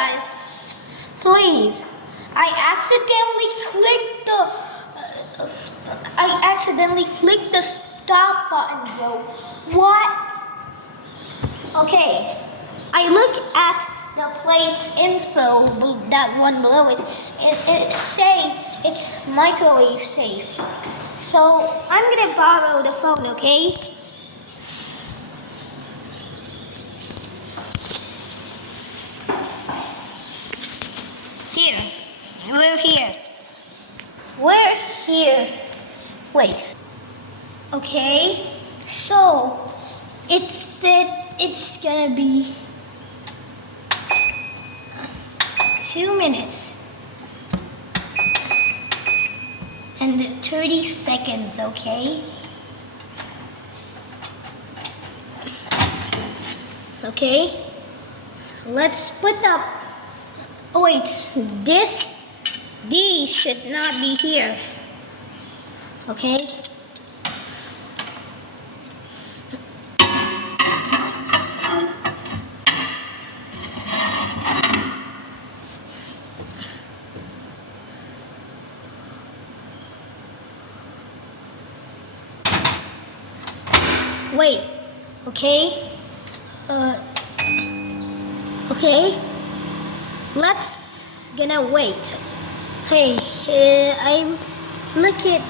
guys. Please. I accidentally clicked the stop button, bro. What? Okay. I look at the plate's info, that one below it. It say it's microwave safe. So I'm gonna borrow the phone, okay? Here. We're here. We're here. Wait. Okay. So it said it's gonna be 2 minutes and 30 seconds, okay? Okay. Let's split up. Oh wait, D should not be here. Okay? Wait, okay? Okay? Let's gonna wait. Hey, I'm look at